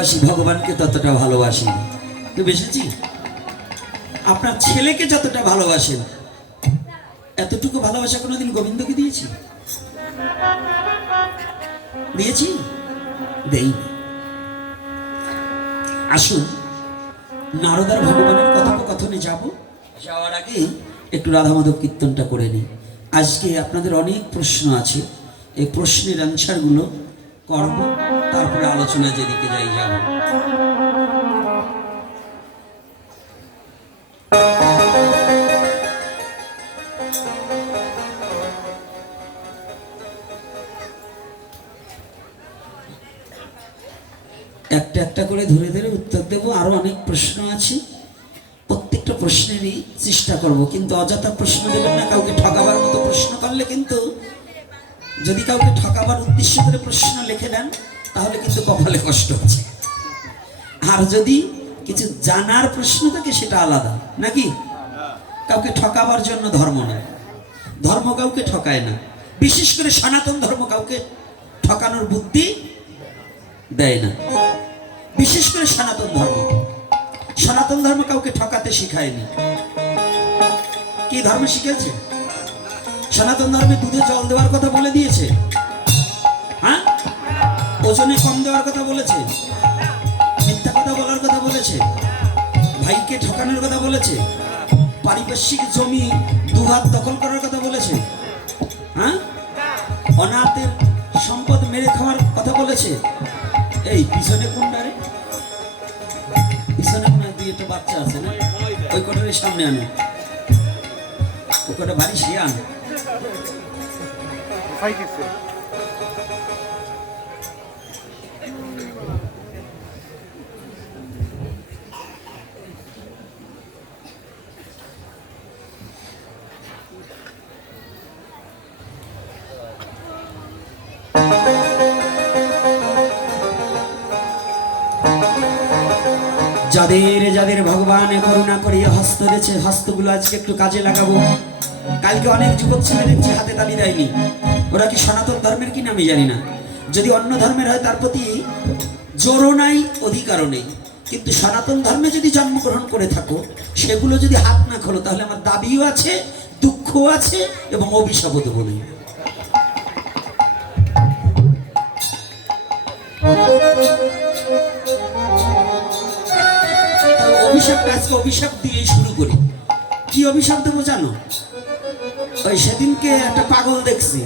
ভালোবাসি ভগবানকে ততটা ভালোবাসি না। তো বেশিছি আপনার ছেলেকে যতটা ভালোবাসেন এতটুকু ভালোবাসা কোনোদিন গোবিন্দকে দিয়েছি? দিয়েছি? দেই। আসুন নারদার ভগবানের কথোপকথনে যাব। যাওয়ার আগে একটু রাধা মাধব কীর্তনটা করে নিই। আজকে আপনাদের অনেক প্রশ্ন আছে, এই প্রশ্নের অ্যান্সারগুলো করব, তারপরে আলোচনা যেদিকে যাই যাব। একটা একটা করে ধরে ধরে উত্তর দেব। আরো অনেক প্রশ্ন আছে, প্রত্যেকটা প্রশ্নেরই চেষ্টা করব, কিন্তু অযথা প্রশ্ন দেবেন না। কাউকে ঠকাবার মতো প্রশ্ন করলে কিন্তু, যদি কাউকে ঠকাবার উদ্দেশ্য করে প্রশ্ন লিখে দেন তাহলে কিন্তু কপালে কষ্ট আছে। আর যদি কিছু জানার প্রশ্ন থাকে সেটা আলাদা, নাকি? কাউকে ঠকাবার জন্য ধর্ম নেই, ধর্ম কাউকে ঠকায় না। বিশেষ করে সনাতন ধর্ম কাউকে ঠকানোর বুদ্ধি দেয় না। বিশেষ করে সনাতন ধর্ম কাউকে ঠকাতে শিখায়নি। কি ধর্ম শিখেছে? সনাতন ধর্মে দুধে জল দেওয়ার কথা বলে দিয়েছে, হ্যাঁ, ওজনে কম দেওয়ার কথা বলেছে, মিথ্যা কথা বলার কথা বলেছে, ভাইকে ঠকানোর কথা বলেছে, পারিপার্শ্বিক জমি দুহাত দখল করার কথা বলেছে, হ্যাঁ, অনাথের সম্পদ মেরে খাওয়ার কথা বলেছে। এই পিছনে কোনটারে? পিছনে মনে হয় দুই একটা বাচ্চা আছে না? ওই কোটারের সামনে আনো, ওই কোটা বাড়ি সে আনো। যাদের যাদের ভগবান করুণা করিয়ে হস্ত দিয়েছে, হস্তগুলো আজকে একটু কাজে লাগাবো। কালকে অনেক যুবক ছেলে দেখছি হাতে তালি দেয়নি। ওরা কি সনাতন ধর্মের কি আমি জানি না। যদি অন্য ধর্মের হয় তার প্রতি জোরও নাই, অধিকারও নেই, কিন্তু সনাতন ধর্মে যদি জন্মগ্রহণ করে থাকো, সেগুলো যদি হাত না খোলো তাহলে আমার দাবিও আছে, দুঃখও আছে এবং অভিশাপও দেবো নেই। অভিশাপ দিয়ে শুরু করি। কি অভিশাপ দেবো জানো? ওই সেদিনকে একটা পাগল দেখছি,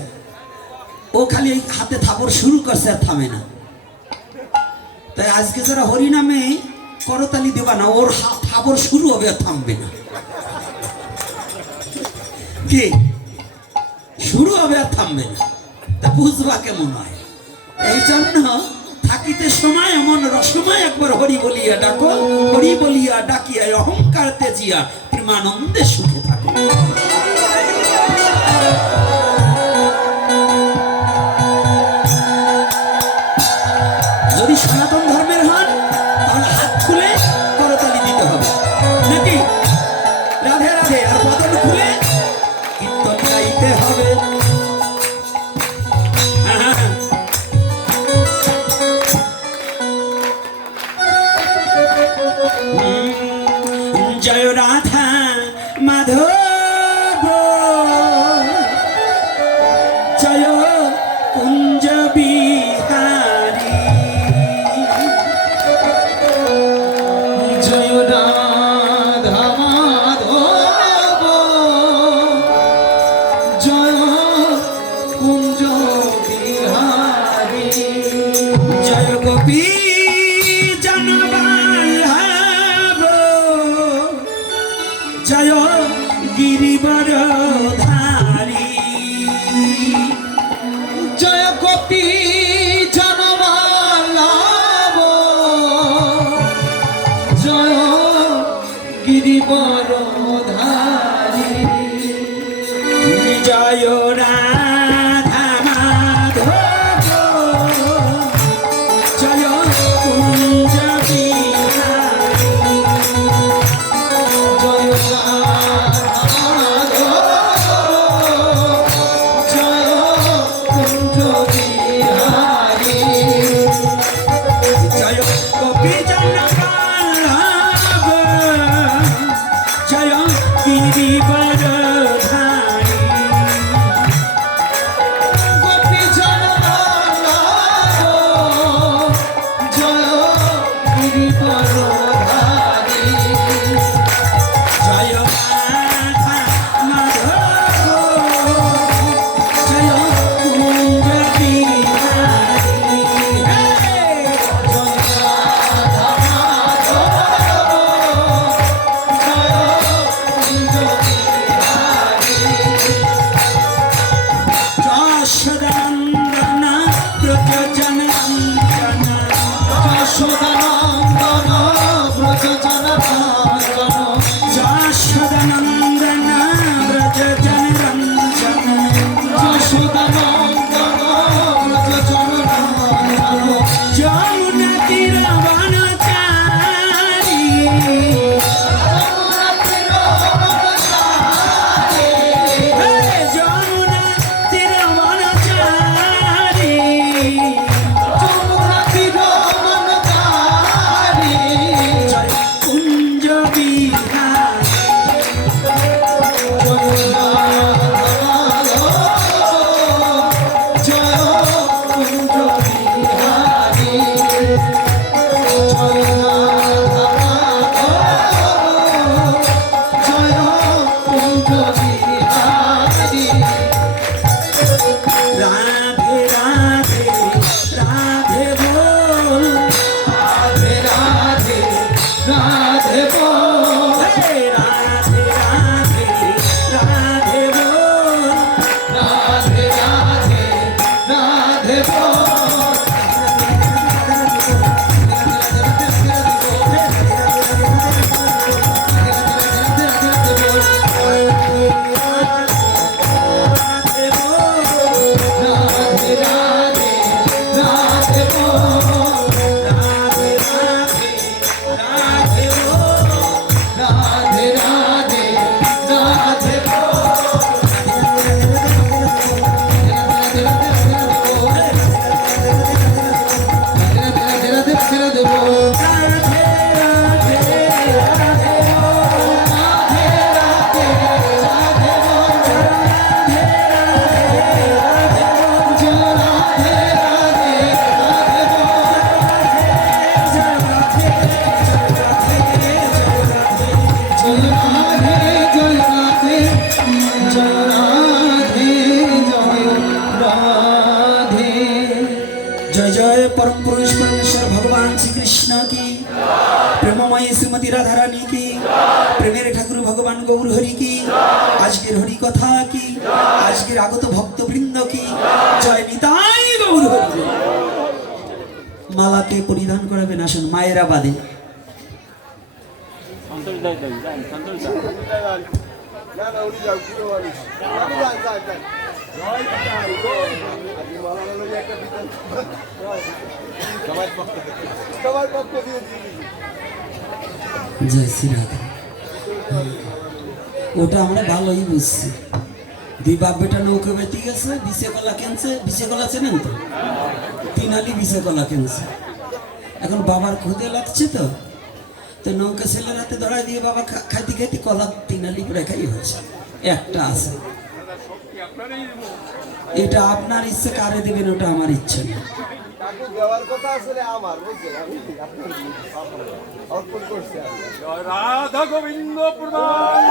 ও খালি হাতে থাপড় শুরু করছে আর থামে না। তাই আজকে যারা হরিনামে করতালি দেবা না, ওর থাপড় শুরু হবে আর থামবে না। কি শুরু হবে আর থামবে না, তা বুঝবা কেমন হয়? এই জন্য থাকিতে সময় এমন রসময় একবার হরি বলিয়া ডাকো, হরি বলিয়া ডাকিয়া অহংকার তেজিয়া প্রেমানন্দে সুখে থাকো। যদি সনাতন ধর্মের হন তাহলে হাত খুলে করতালি দিতে হবে, নাকি? রাধে রাধে আর বদন খুলে কীর্তন গাইতে হবে। জয় রাধা মাধব, জয় কুঞ্জ বিহারী, জয় রাধা মাধব, জয় কুঞ্জ বিহারী, জয় গোপী জয় গিরিবর ধারী, জয় গোপী জনবল্লভ, জয় গিরিবর ধারী, জয় রাধা মাধব, জয় কুঞ্জ বিহারী, জয় রাধা জয় কুঞ্জ বিহারী, জয় শ্রীমতী রাধারানী কি, প্রেমের ঠাকুর ভগবান গৌর হরি কি, আজকের হরি কথা কি, আজকের আগত ভক্তবৃন্দ কি, জয় নিতাই গৌর হরি। মালাকে পরিধান করাবেন, আসুন মায়েরা বাদে। জয় শ্রী রাধা। ওটা আমরা ভালোই বুঝছি, দুই বাপ বেটা নৌকা বেতি গেছে, বিছে কলা কেনছে, বিছে কলা চেনেন তো, তিনালি বিছে কলা কেনছে। এখন বাবার খুদে লাগছে তো, তো নৌকা ছেলের হাতে ধরাই দিয়ে বাবা খাইতে খাইতে কলা তিনালি করে খাই হচ্ছে, একটা আছে। এটা আপনার ইচ্ছে, কারে দেবেন ওটা আমার ইচ্ছে না। রাধা গোবিন্দ প্রদান।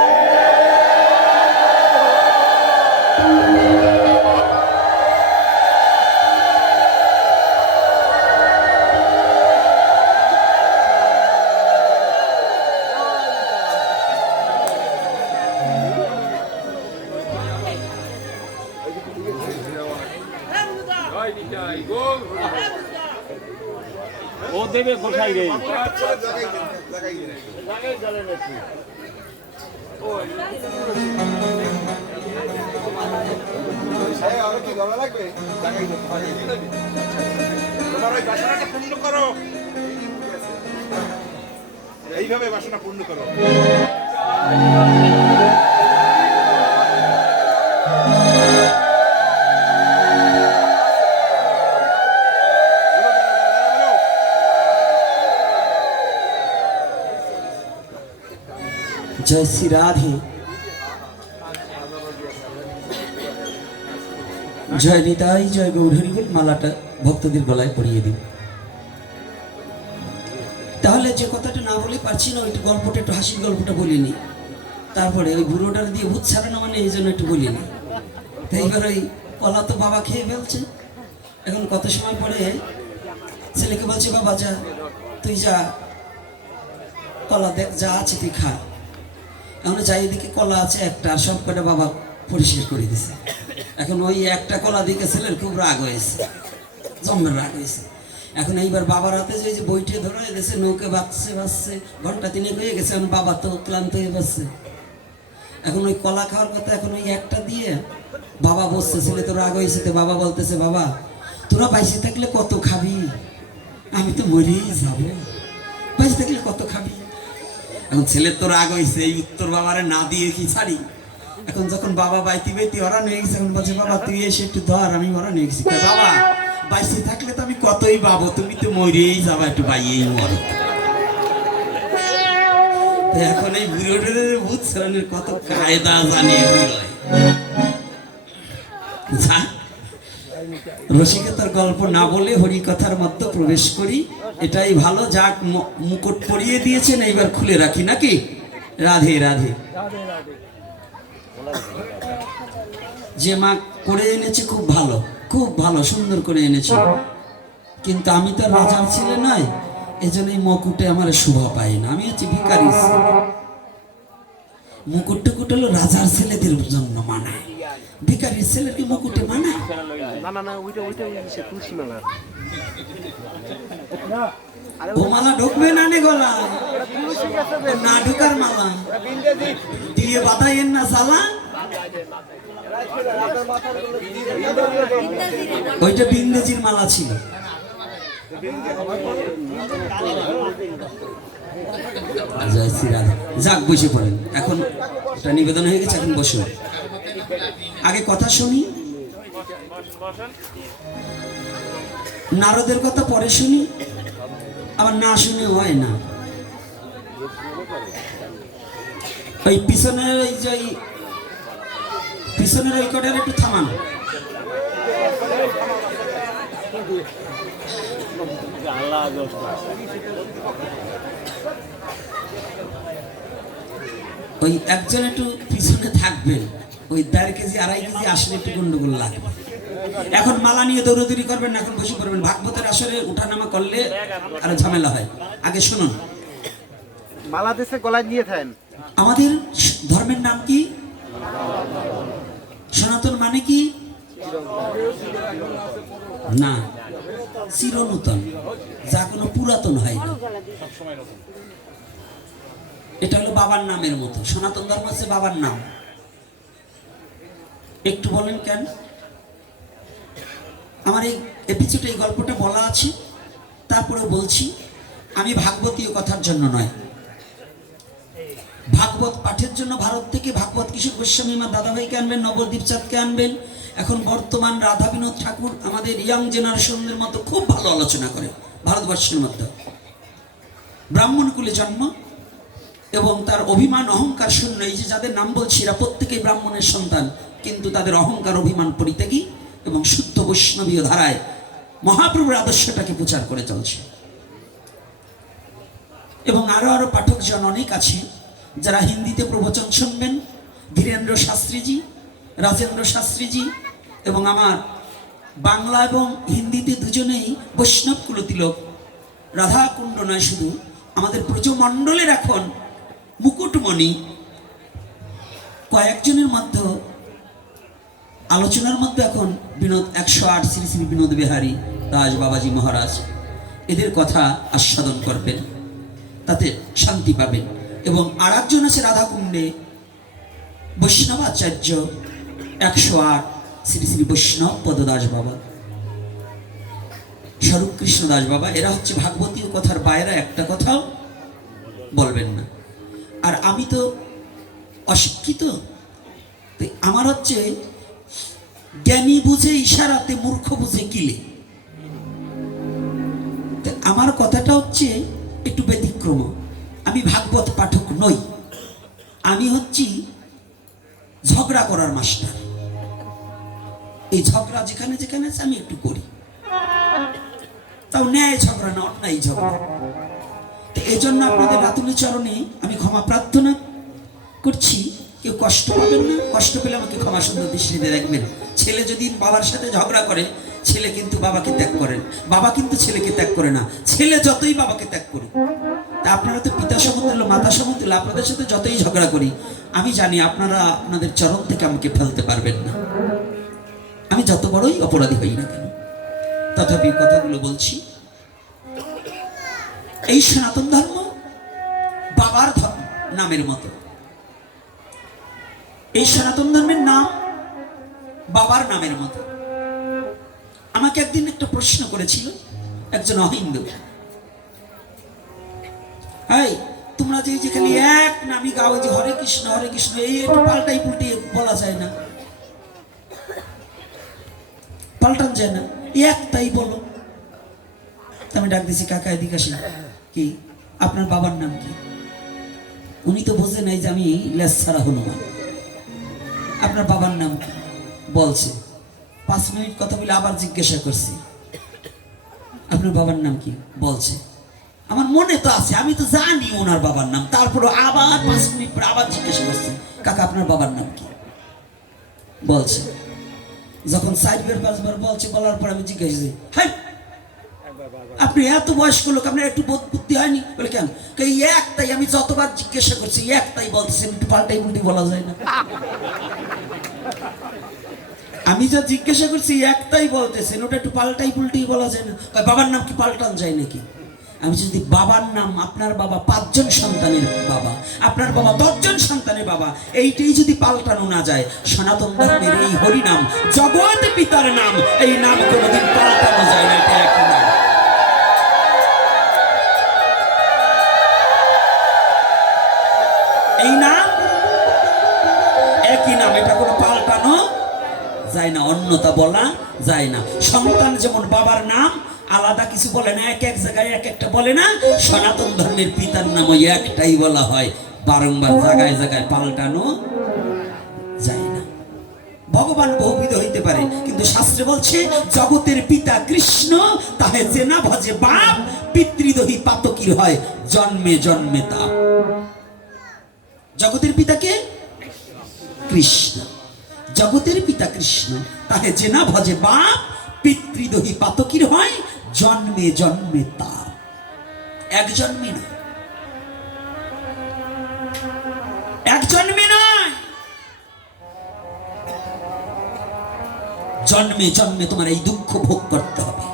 ও দেবে কোথায় রে? এইভাবে বাসনা পূর্ণ করো। জয় শ্রী রাধে। জয় নিতাই, জয় গৌর হরি বল। মালাটা ভক্তদের গলায় পরিয়ে দিন। তাহলে যে কথাটা না বলে পারছি না, ওই গল্পটা একটু হাসির গল্পটা বলিনি, তারপরে ওই বুড়োটার দিয়ে ভূত ছাড়ানো মানে এই জন্য একটু বলিনি। তাই এইবার ওই কলা তো বাবা খেয়ে ফেলছে। এখন কত সময় পরে ছেলেকে বলছে, বাবা যা, তুই যা, কলা দেখ যা আছে তুই খা। এখন যাই, এদিকে কলা আছে একটা, আর সব কটা বাবা পরিষ্কার করে দিছে। এখন ওই একটা কলা দিকে ছেলের খুব রাগ হয়েছে, জম্মের রাগ হয়েছে। এখন এইবার বাবার হাতে যে বইটে ধরে দিয়েছে, নৌকে বাঁচছে বাঁচছে, ঘন্টা তিনেক হয়ে গেছে, এখন বাবা তো ক্লান্ত হয়ে বসছে। এখন ওই কলা খাওয়ার কথা, এখন ওই একটা দিয়ে বাবা বসছে, ছেলে তো রাগ হয়েছে। তো বাবা বলতেছে, বাবা তোরা বাইসে থাকলে কত খাবি, আমি তো মরেই যাবো, বাইসে থাকলে কত খাবি। এখন ছেলের তো রাগ হয়েছে, এই উত্তর বাবারে না দিয়ে কি ছাড়ি। এখন যখন বাবা বাইতি বাইতি ওরা নিয়ে গেছে, এখন বলছে, বাবা তুই এসে একটু ধর, আমি ওরা নিয়ে গেছি। বাবা বাইসে থাকলে তো আমি কতই পাবো, তুমি তো মরেই যাবা, একটু বাইয়েই মরো। এখন এই বুড়োটার ভূত ছাড়ানোর কত কায়দা জানিয়ে রসিকতার গল্প না বলে হরি কথার মধ্যে প্রবেশ করি, এটাই ভালো। যাক, মুকুট পরিয়ে দিয়েছেন, এইবার খুলে রাখি নাকি। রাধে রাধে। যে মা করে এনেছে খুব ভালো, খুব ভালো, সুন্দর করে এনেছে, কিন্তু আমি তো রাজার ছেলে নয়, এজন্য এই মুকুটে আমার শোভা পাই না। আমি হচ্ছে ভিখারি। মুকুট টুকুট হলো রাজার ছেলেদের জন্য মানায়, ভিখারির ছেলেকে মুকুটে মানায় ও মালা ঢুকবে না নে গলায়, না ঢুকার মালা দিয়ে বাঁধাইয়েন না সালা। ওইটা বিন্দেজির মালা ছিল। জয় শ্রী রাধা। যাক, বসে পড়েন, এখন এটা নিবেদন হয়ে গেছে, এখন বসুন। আগে কথা শুনি, নারদের কথা পরে শুনি, আবার না শুনে হয় না। ওই পিছনের ওই যে পিছনের ওই কটার একটু থামান। ওই একজন একটু পিছনে থাকবেন, ওই 1.5 কেজি 2.5 কেজি আসলে একটু গন্ডগোল লাগবে। এখন মালা নিয়ে দৌড়দৌড়ি করবেন না, এখন বসে করবেন। ভাগবতের আসরে উঠানামা করলে আর ঝামেলা হয়। আগে শুনুন, মালা দিচ্ছে গলায় নিয়ে থাকেন। আমাদের ধর্মের নাম কি? সনাতন মানে কি? না, চিরনূতন, যা কোনো পুরাতন হয় না। এটা হলো বাবার নামের মতো। সনাতন ধর্ম হচ্ছে বাবার নাম। একটু বলেন কেন? আমার এই এপিসোডে এই গল্পটা বলা আছে, তারপরেও বলছি, আমি ভাগবতীয় কথার জন্য নয়, ভাগবত পাঠের জন্য ভারত থেকে ভাগবত কিশোর গোস্বামী মা দাদাভাইকে আনবেন, নবদ্বীপ চাঁদকে আনবেন। এখন বর্তমান রাধা বিনোদ ঠাকুর আমাদের ইয়াং জেনারেশনদের মতো খুব ভালো আলোচনা করে ভারতবর্ষের মধ্যে। ব্রাহ্মণ কুলে জন্ম এবং তার অভিমান অহংকার শূন্য। এই যে যাদের নাম বলছি এরা প্রত্যেকেই ব্রাহ্মণের সন্তান, কিন্তু তাদের অহংকার অভিমান পরিত্যাগী এবং শুদ্ধ বৈষ্ণবীয় ধারায় মহাপ্রভুর আদর্শটাকে প্রচার করে চলছে। এবং আরো পাঠকজন অনেক আছে যারা হিন্দিতে প্রবচন শুনবেন। ধীরেন্দ্র শাস্ত্রীজি, রাজেন্দ্র শাস্ত্রীজি এবং আমার বাংলা এবং হিন্দিতে দুজনেই বৈষ্ণব কুলতিলক। রাধাকুণ্ড নয় শুধু, আমাদের ব্রজমণ্ডলের এখন মুকুটমণি কয়েকজনের মধ্যে আলোচনার মধ্যে এখন বিনোদ 108 শ্রী শ্রী বিনোদ বিহারী দাস বাবাজি মহারাজ, এদের কথা আস্বাদন করবেন, তাতে শান্তি পাবেন। এবং আর একজন আছে রাধাকুণ্ডে বৈষ্ণবাচার্য 108 শ্রী শ্রী বৈষ্ণব পদদাস বাবা, স্বরূপ কৃষ্ণ দাস বাবা। এরা হচ্ছে ভাগবতীয় কথার বাইরে একটা কথাও বলবেন না। আর আমি তো অশিক্ষিত, আমার হচ্ছে জ্ঞানী বুঝে ইশারাতে, মূর্খ বুঝে কিলে। আমার কথাটা হচ্ছে একটু ব্যতিক্রম। আমি ভাগবত পাঠক নই, আমি হচ্ছি ঝগড়া করার মাস্টার। এই ঝগড়া যেখানে যেখানে আছে আমি একটু করি, তাও ন্যায় ঝগড়া না, অন্যায় ঝগড়া। এই জন্য আপনাদের রাতুলের চরণে আমি ক্ষমা প্রার্থনা করছি। কেউ কষ্ট পাবেন না, কষ্ট পেলে আমাকে ক্ষমা সুন্দর দৃষ্টিতে দেখবেন। ছেলে যদি বাবার সাথে ঝগড়া করে, ছেলে কিন্তু বাবাকে ত্যাগ করেন, বাবা কিন্তু ছেলেকে ত্যাগ করে না। ছেলে যতই বাবাকে ত্যাগ করি, তা আপনারা তো পিতা সমতুল্য মাতা সমতুল্য, আপনাদের সাথে যতই ঝগড়া করি, আমি জানি আপনারা আপনাদের চরণ থেকে আমাকে ফেলতে পারবেন না, আমি যত বড়ই অপরাধী হই না কেন। তথাপি কথাগুলো বলছি। এই সনাতন ধর্ম বাবার ধর্ম নামের মতো। এই সনাতন ধর্মের নাম বাবার নামের মতো। আমাকে একদিন একটা প্রশ্ন করেছিল একজন অহিন্দু, এই তোমরা যে যেখানে এক নামই গাও, যে হরে কৃষ্ণ এই একটু পাল্টাই পুল্টি বলা যায় না, পাল্টান যায় না, একটাই বলো। আমি ডাক দিছি, কাকা এদিকে আসেন। কি আপনার বাবার নাম কি? উনি তো বোঝে নাই যে আমি লেস ছাড়া হনুমান। আপনার বাবার নাম কি? বলছে। 5 মিনিট কথা বলে আবার জিজ্ঞাসা করছি, আপনার বাবার নাম কি? বলছে। আমার মনে তো আছে, আমি তো জানি ওনার বাবার নাম, তারপরে আবার 5 মিনিট পর আবার জিজ্ঞাসা করছি, কাকা আপনার বাবার নাম কি? বলছে। যখন 4বার 5বার বলছে, বলার পর আমি জিজ্ঞাসা করছি, হাই আপনি এত বয়স্ক লোক, আপনার একটু বোধ বুদ্ধি হয়নি? বলে কেন? এই একটাই, আমি যতবার জিজ্ঞাসা করছি একটাই বলতেছেন, একটু পাল্টাই পুল্টি বলা যায় না? আমি যা জিজ্ঞাসা করছি একটাই বলতেছেন, ওটা একটু পাল্টাই পুল্টি বলা যায় না? বাবার নাম কি পাল্টান যায় নাকি? আমি যদি বাবার নাম, আপনার বাবা 5 জন সন্তানের বাবা, আপনার বাবা 10 জন সন্তানের বাবা, এইটাই যদি পাল্টানো না যায়, সনাতন ধর্মের এই হরি নাম, জগৎ পিতার নাম, এই নাম কোনোদিন পাল্টানো যায় না। এটা একই নাম। এই নাম একই নাম, এটা কোনো পাল্টানো যায় না, অন্যতা বলা যায় না। সন্তান যেমন বাবার নাম আলাদা কিছু বলে না, এক এক জায়গায় এক একটা বলে না, সনাতন ধর্মের পিতার নাম ওই একটাই বলা হয়, বারংবার জায়গায় জায়গায় পাল্টানো যায় না। ভগবান বহুবিধ হইতে পারে, কিন্তু শাস্ত্রে বলছে জগতের পিতা কৃষ্ণ, তাহে যে না ভজে বাপ, পিতৃদহী পাতকীর হয় জন্মে জন্মে তাপ। জগতের পিতাকে কৃষ্ণ, জগতের পিতা কৃষ্ণ, তাহে যে না ভজে বাপ, পিতৃদহী পাতকীর হয় জন্মে জন্মে তাপ। এক জন্মে না, জন্মে জন্মে তোমার এই দুঃখ ভোগ করতে হবে,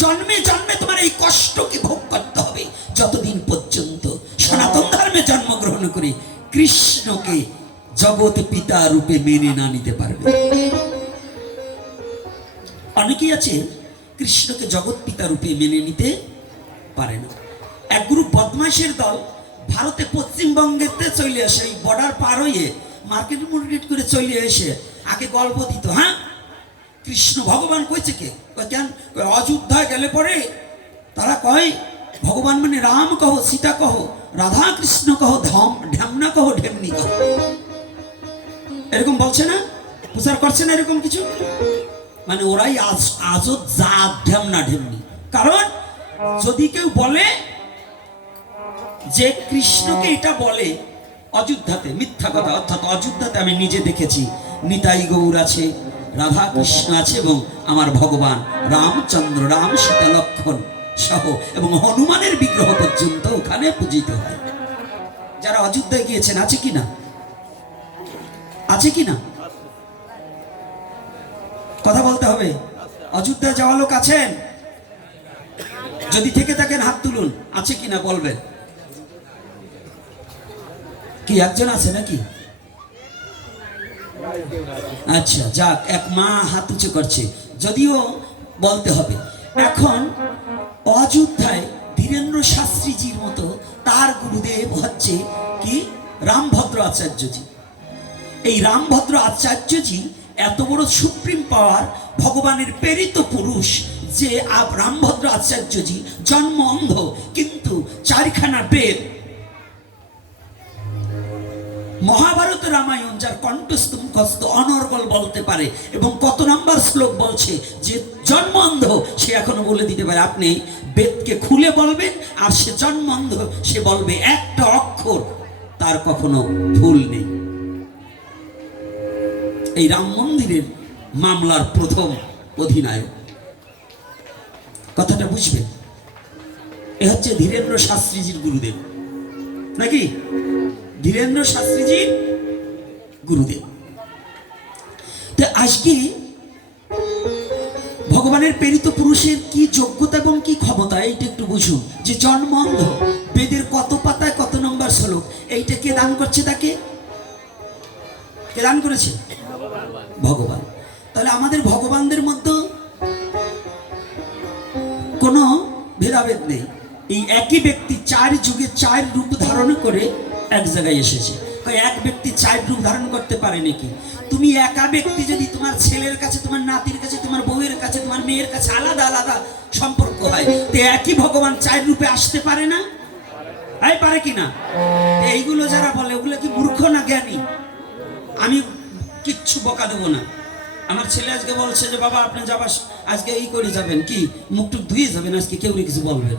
জন্মে জন্মে তোমার এই কষ্টকে ভোগ করতে হবে, যতদিন পর্যন্ত সনাতন ধর্মে জন্মগ্রহণ করে কৃষ্ণকে জগৎ পিতা রূপে মেনে না নিতে পারবে। অনেকেই আছে কৃষ্ণকে জগৎ পিতা রূপে মেনে নিতে পারে না। এক গ্রুপ বদমাইশের দল ভারতে পশ্চিমবঙ্গেতে চলে আসে, এই বর্ডার পার হয়ে মার্কেট করে চলে এসে আগে গল্প দিত, হ্যাঁ কৃষ্ণ ভগবান কইছে কে, কেন অযোধ্যায় গেলে পরে তারা কয় ভগবান মানে রাম কহ, সীতা কহ, রাধা কৃষ্ণ কহ, ঢ্যামনা কহ, ঢেমনি কহ, এরকম বলছে না, প্রচার করছে না এরকম কিছু। মানে ওরাই আজও জাত ঢেমনা ঢেমনি। কারণ যদি কেউ বলে যে কৃষ্ণকে এটা বলে অযোধ্যাতে, মিথ্যা কথা। অর্থাৎ অযোধ্যাতে আমি নিজে দেখেছি নিতাই গৌর আছে, রাধা কৃষ্ণ আছে এবং আমার ভগবান রামচন্দ্র, রাম সীতা লক্ষণ সহ এবং হনুমানের বিগ্রহ পর্যন্ত ওখানে পূজিত হয়। যারা অযোধ্যায় গিয়েছেন আছে কিনা, আছে কিনা কথা বলতে হবে। অযোধ্যায় যাওয়া লোক আছেন? যদি থেকে থাকেন হাত তুলুন, আছে কিনা বলবেন। কি একজন আছে নাকি? আচ্ছা যাক, এক মা হাত উঁচু করছে, যদিও বলতে হবে। এখন অযোধ্যায় ধীরেন্দ্র শাস্ত্রীজির মতো তার গুরুদেব হচ্ছে কি রামভদ্র আচার্যজি। এই রামভদ্র আচার্যজি এত বড় সুপ্রিম পাওয়ার, ভগবানের প্রেরিত পুরুষ, যে রামভদ্র আচার্যজি জন্ম অন্ধ, কিন্তু চারখানা বেদ, মহাভারত রামায়ণ যার কণ্ঠস্থ মুখস্থ অনর্গল বলতে পারে এবং কত নাম্বার শ্লোক বলছে, যে জন্ম অন্ধ সে এখনো বলে দিতে পারে। আপনি বেদকে খুলে বলবেন আর সে জন্ম অন্ধ, সে বলবে একটা অক্ষর তার কখনো ভুল নেই। এই রাম মন্দিরের মামলার প্রথম অধিনায়ক, কথাটা বুঝবেন। এ হচ্ছে ধীরেন্দ্র শাস্ত্রীজির গুরুদেব, নাকি ধীরেন্দ্র শাস্ত্রীজির গুরুদেব। তো আজকে ভগবানের প্রেরিত পুরুষের কি যোগ্যতা এবং কি ক্ষমতা, এইটা একটু বুঝুন। যে জন্ম অন্ধ, বেদের কত পাতায় কত নম্বর শ্লোক, এইটা কে দান করছে তাকে? কে দান করেছে? ভগবান। তাহলে আমাদের ভগবানদের মধ্যে কোনো ভেদাভেদ নেই। এই একই ব্যক্তি চার যুগে চার রূপ ধারণ করে এক জায়গায় এসেছে। এক ব্যক্তি চার রূপ ধারণ করতে পারে নাকি? তুমি একা ব্যক্তি যদি তোমার ছেলের কাছে, তোমার নাতির কাছে, তোমার বউয়ের কাছে, তোমার মেয়ের কাছে আলাদা আলাদা সম্পর্ক হয়, তো একই ভগবান চার রূপে আসতে পারে না? পারে কিনা? এইগুলো যারা বলে ওগুলো কি মূর্খ না জ্ঞানী? আমি কিচ্ছু বকা দেবো না। আমার ছেলে আজকে বলছে যে বাবা আপনি যাবার আজকে এই করে যাবেন, কি মুখ টুক ধুয়ে যাবেন, আজকে কেউ কিছু বলবেন।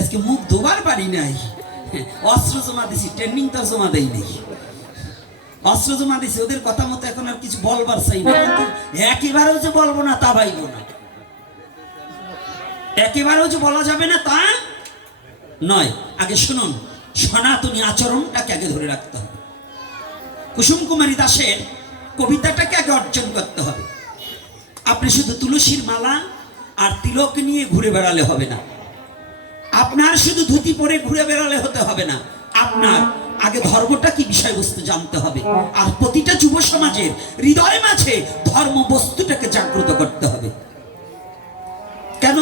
আজকে মুখ ধোবার পারি নাই, অস্ত্র জমা দিছি, ট্রেনিং তো জমা দেই নেই, অস্ত্র জমা দিছি। ওদের কথা মতো এখন আর কিছু বলবার চাই না, কিন্তু একেবারেও যে বলবো না তা ভাইব না, একেবারেও যে বলা যাবে না তা নয়। আগে শুনুন, সনাতনী আচরণটাকে আগে ধরে রাখতে হবে। কুসুম কুমারী দাসের কবিতাটাকে আগে অর্জন করতে হবে। আপনি শুধু তুলসীর মালা আর তিলক নিয়ে ঘুরে বেড়ালে হবে না, আপনার শুধু ধুতি পরে ঘুরে বেড়ালে হতে হবে না, আপনার আগে ধর্মটা কি বিষয়বস্তু জানতে হবে। আর প্রতিটা যুব সমাজের হৃদয় মাঝে ধর্ম বস্তুটাকে জাগ্রত করতে হবে। কেন?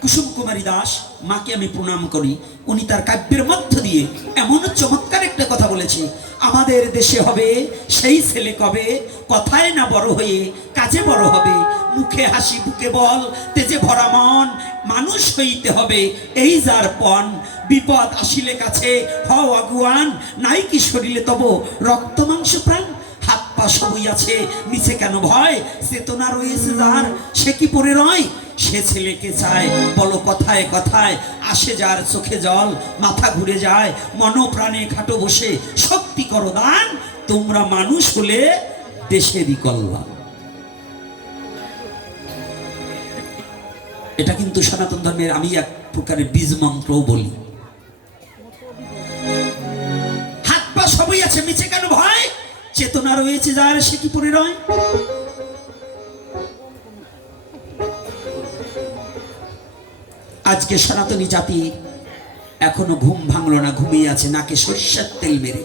কুসুম কুমারী দাস মাকে আমি প্রণাম করি, উনি তার কাব্যের মধ্য দিয়ে এমন চমৎকার একটা কথা বলেছে, আমাদের দেশে হবে সেই ছেলে কবে, কথায় না বড় হয়ে কাজে বড় হবে, মুখে হাসি বুকে বল তেজে ভরা মন, মানুষ হইতে হবে এই যার পণ, বিপদ আসিলে কাছে হও আগুয়ান, নাই কি শরীরে তব রক্ত মাংস প্রাণ, হাত পা সবই আছে নিচে কেন ভয়, চেতনা রয়েছে যার সে কি পড়ে রয়, সে ছেলেকে চায় বলো কথায় কথায়, আসে যার চোখে জল মাথা ঘুরে যায়, মন প্রাণে খাটো বসে শক্তি করো দান, তোমরা মানুষ হলে দেশেরই কল্যাণ। এটা কিন্তু সনাতন ধর্মের আমি এক প্রকারের বীজ মন্ত্রও বলি। হাত পা সবই আছে নিচে কেন ভয়, চেতনা রয়েছে যার, সে কি পরিণয়? আজকে সনাতনী জাতি এখনো ঘুম ভাঙলো না, ঘুমিয়ে আছে নাকে সর্ষের তেল মেরে।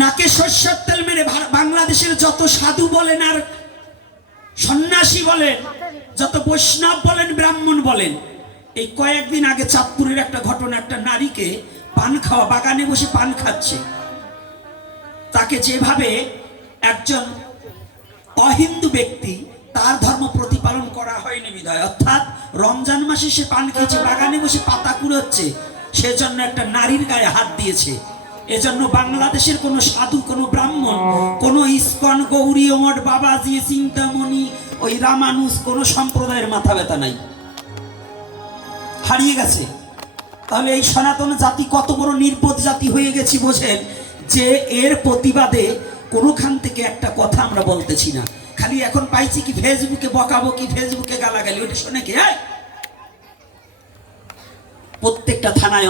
নাকে সর্ষের তেল মেরে বাংলাদেশের যত সাধু বলেন আর সন্ন্যাসী বলেন, যত বৈষ্ণব বলেন, ব্রাহ্মণ বলেন, এই কয়েকদিন আগে চাঁদপুরের একটা ঘটনা, একটা নারীকে পান খাওয়া, বাগানে বসে পান খাচ্ছে, তাকে যেভাবে একজন অহিন্দু ব্যক্তি, তার ধর্ম প্রতিপালন করা হয়নি বিধায়, অর্থাৎ রমজান মাসে সে পান খেয়েছে, বাগানে বসে পাতা কুড়োচ্ছে, সেজন্য একটা নারীর গায়ে হাত দিয়েছে। এজন্য বাংলাদেশের কোনো সাধু, কোনো ব্রাহ্মণ, কোনো ইস্কন, গৌরী মঠ, বাবাজি, চিন্তামণি, ওই রামানুজ, কোনো সম্প্রদায়ের মাথা ব্যথা নাই, হারিয়ে গেছে। তাহলে এই সনাতন জাতি কত বড় নির্বোধ জাতি হয়ে গেছি বোঝেন, যে এর প্রতিবাদে কোনোখান থেকে একটা কথা আমরা বলতেছি না। খালি এখন পাইছি কি ফেসবুকে বকাবকি, ফেসবুকে গালাগালি, ওইটা শুনে কি প্রত্যেকটা থানায়